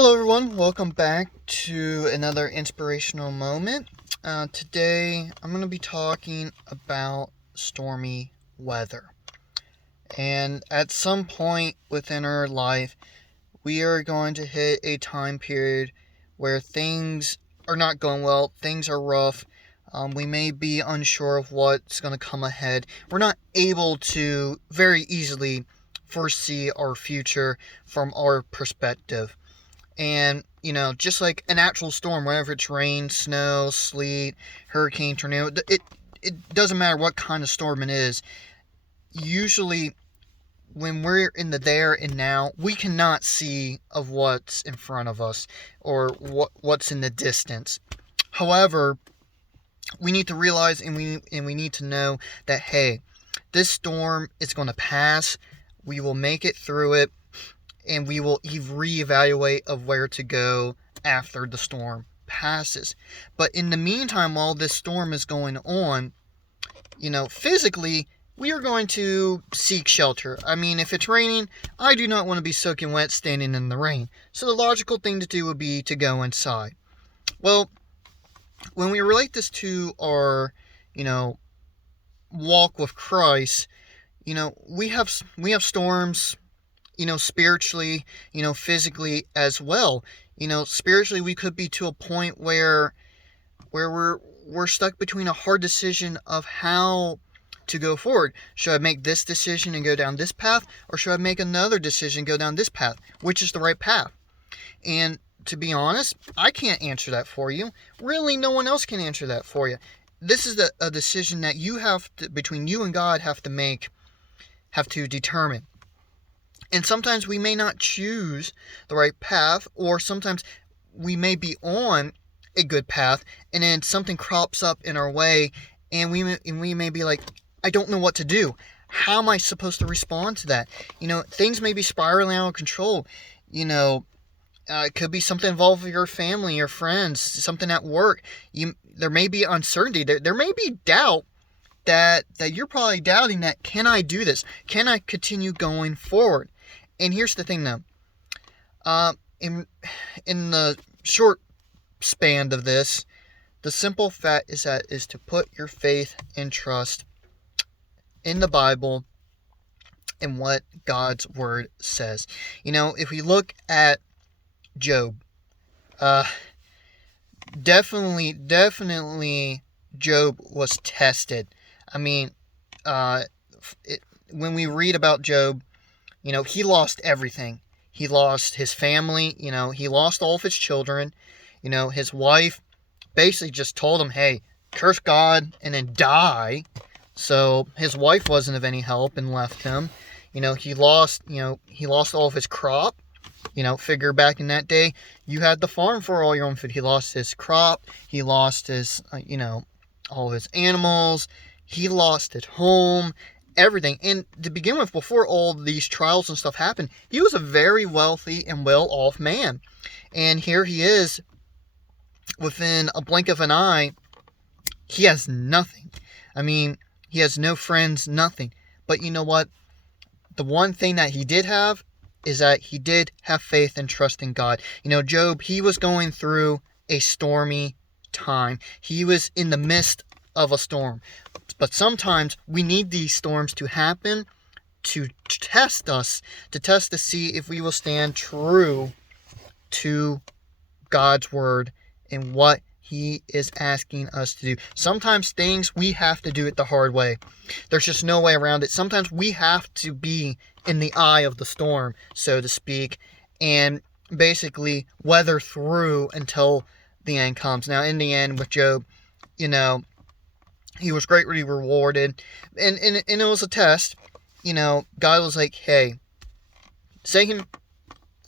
Hello, everyone. Welcome back to another inspirational moment. Today, I'm going to be talking about stormy weather. And at some point within our life, we are going to hit a time period where things are not going well, things are rough. We may be unsure of what's going to come ahead. We're not able to very easily foresee our future from our perspective. And, just like a natural storm, whenever it's rain, snow, sleet, hurricane, tornado, it doesn't matter what kind of storm it is. Usually, when we're in the there and now, we cannot see of what's in front of us or what's in the distance. However, we need to realize and we need to know that, hey, this storm is going to pass. We will make it through it. And we will reevaluate of where to go after the storm passes. But in the meantime, while this storm is going on, physically, we are going to seek shelter. I mean, if it's raining, I do not want to be soaking wet standing in the rain. So the logical thing to do would be to go inside. Well, when we relate this to our, walk with Christ, we have storms, spiritually, physically as well. Spiritually, we could be to a point where we're stuck between a hard decision of how to go forward. Should I make this decision and go down this path, or should I make another decision and go down this path? Which is the right path? And to be honest, I can't answer that for you. Really, no one else can answer that for you. This is a decision that you have to, between you and God, have to determine. And sometimes we may not choose the right path, or sometimes we may be on a good path, and then something crops up in our way, and we may be like, I don't know what to do. How am I supposed to respond to that? Things may be spiraling out of control. It could be something involving your family, your friends, something at work. There may be uncertainty. There may be doubt that you're probably doubting that, can I do this? Can I continue going forward? And here's the thing, though. In the short span of this, the simple fact is to put your faith and trust in the Bible and what God's Word says. If we look at Job, definitely, Job was tested. I mean, when we read about Job, he lost everything. He lost his family. He lost all of his children. His wife basically just told him, hey, curse God and then die. So his wife wasn't of any help and left him. He lost all of his crop. Figure back in that day, you had the farm for all your own food. He lost his crop. He lost his, all of his animals. He lost his home. Everything. And to begin with, before all these trials and stuff happened, he was a very wealthy and well-off man. And here he is, within a blink of an eye, he has nothing. I mean, he has no friends, nothing. But you know what? The one thing that he did have is that he did have faith and trust in God. Job, he was going through a stormy time. He was in the midst of a storm. But sometimes we need these storms to happen to test us, to see if we will stand true to God's Word and what He is asking us to do. Sometimes things we have to do it the hard way. There's just no way around it. Sometimes we have to be in the eye of the storm, so to speak, and basically weather through until the end comes. Now, in the end, with Job, he was greatly rewarded, and it was a test. God was like, hey, Satan,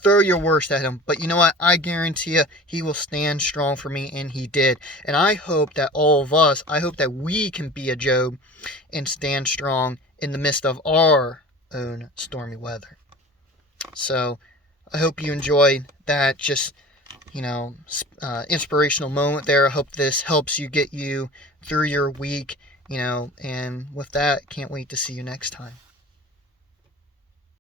throw your worst at him, but you know what? I guarantee you, he will stand strong for me, and he did. And I hope that that we can be a Job and stand strong in the midst of our own stormy weather. So, I hope you enjoyed that inspirational moment there. I hope this helps get you through your week, and with that, can't wait to see you next time.